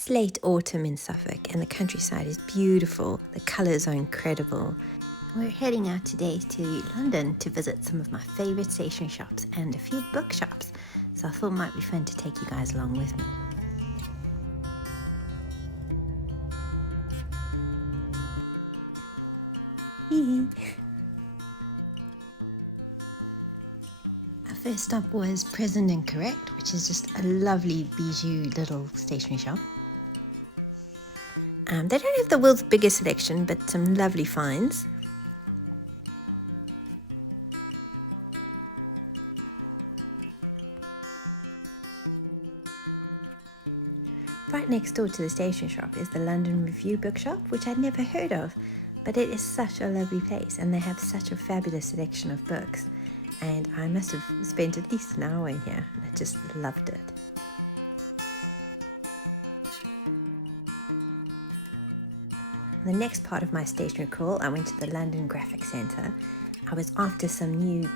It's late autumn in Suffolk and the countryside is beautiful. The colours are incredible. We're heading out today to London to visit some of my favourite stationery shops and a few bookshops. So I thought it might be fun to take you guys along with me. Our first stop was Present and Correct, which is just a lovely bijou little stationery shop. They don't have the world's biggest selection, but some lovely finds. Right next door to the stationery shop is the London Review Bookshop, which I'd never heard of, but it is such a lovely place and they have such a fabulous selection of books. And I must have spent at least an hour here. I just loved it. The next part of my stationery crawl, I went to the London Graphic Centre. I was after some new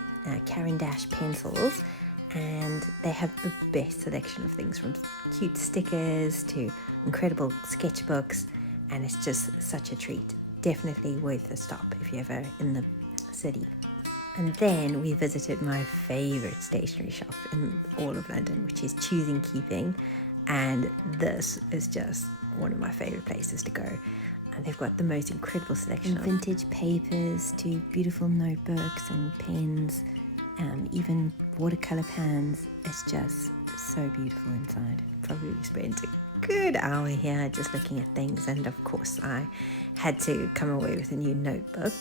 Caran d'Ache pencils, and they have the best selection of things, from cute stickers to incredible sketchbooks, and it's just such a treat. Definitely worth a stop if you're ever in the city. And then we visited my favourite stationery shop in all of London, which is Choosing Keeping, and this is just one of my favourite places to go. They've got the most incredible selection of vintage papers to beautiful notebooks and pens, even watercolour pans. It's just so beautiful inside. Probably spent a good hour here just looking at things, and of course I had to come away with a new notebook.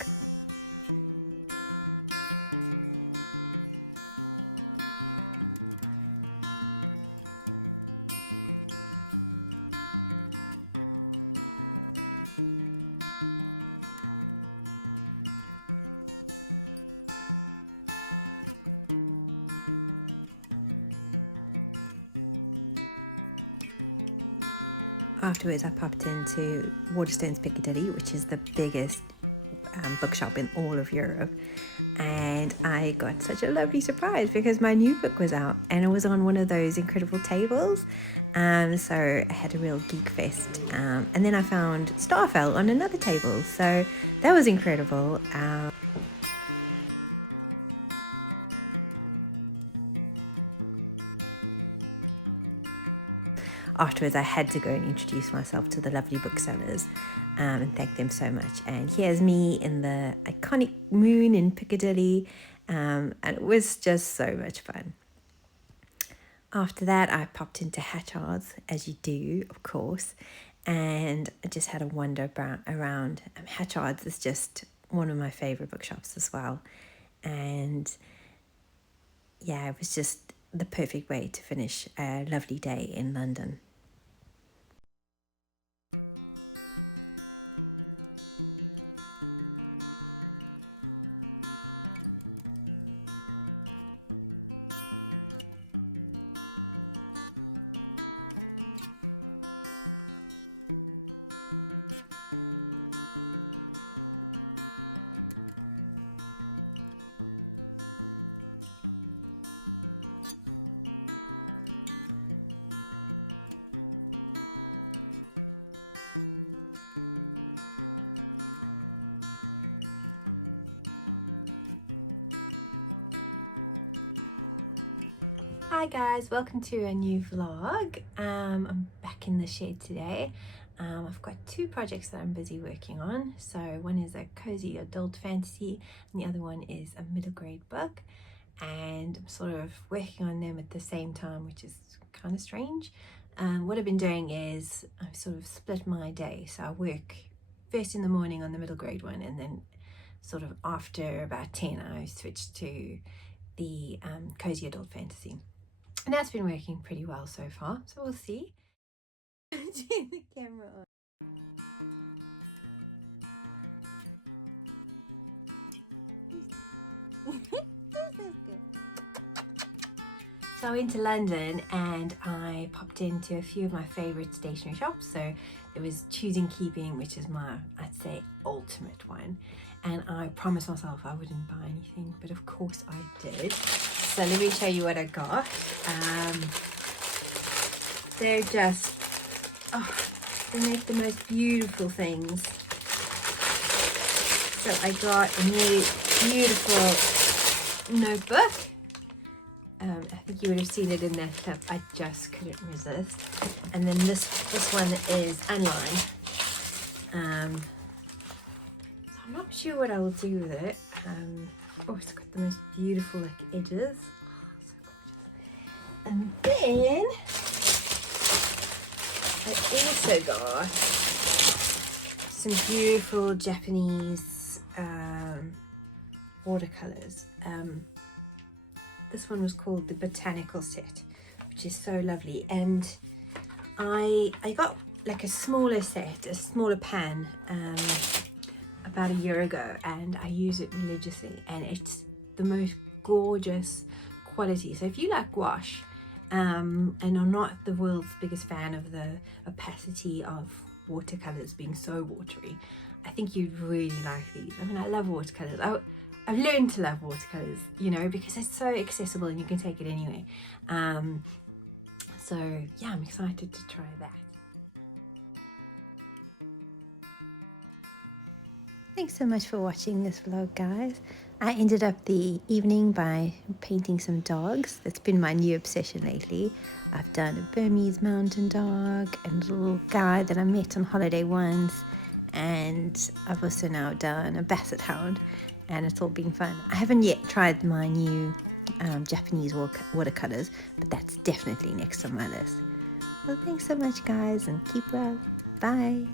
Afterwards, I popped into Waterstones Piccadilly, which is the biggest bookshop in all of Europe, and I got such a lovely surprise because my new book was out and it was on one of those incredible tables. So I had a real geek fest, and then I found Starfell on another table, so that was incredible. Afterwards, I had to go and introduce myself to the lovely booksellers and thank them so much. And here's me in the iconic Moon in Piccadilly, and it was just so much fun. After that, I popped into Hatchard's, as you do, of course, and I just had a wander around. Hatchard's is just one of my favourite bookshops as well. And yeah, it was just the perfect way to finish a lovely day in London. Hi guys, welcome to a new vlog. I'm back in the shed today. I've got two projects that I'm busy working on. So one is a cozy adult fantasy and the other one is a middle grade book, and I'm sort of working on them at the same time, which is kind of strange. What I've been doing is I've sort of split my day, so I work first in the morning on the middle grade one, and then sort of after about 10 I switch to the cozy adult fantasy. And that's been working pretty well so far, so we'll see. Turn the camera on. So I went to London and I popped into a few of my favourite stationery shops. So there was Choosing Keeping, which is my, I'd say, ultimate one. And I promised myself I wouldn't buy anything, but of course I did. So let me show you what I got. They're just Oh, they make the most beautiful things. So I got a new beautiful notebook. I think you would have seen it in that clip. I just couldn't resist. And then this one is unlined. So I'm not sure what I will do with it. Oh, it's got the most beautiful edges. Oh, so gorgeous. And then I also got some beautiful Japanese watercolors. This one was called the Botanical Set, which is so lovely. And I got like a smaller set, a smaller pan, about a year ago, and I use it religiously, and it's the most gorgeous quality. So if you like gouache, and are not the world's biggest fan of the opacity of watercolors being so watery, I think you'd really like these. I mean, I love watercolors. I've learned to love watercolors, you know, because it's so accessible and you can take it anywhere. So yeah, I'm excited to try that. Thanks so much for watching this vlog, guys. I ended up the evening by painting some dogs. That's been my new obsession lately. I've done a Burmese mountain dog and a little guy that I met on holiday once, and I've also now done a basset hound, and it's all been fun. I haven't yet tried my new Japanese watercolors, but that's definitely next on my list. Well, thanks so much, guys, and keep well. Bye.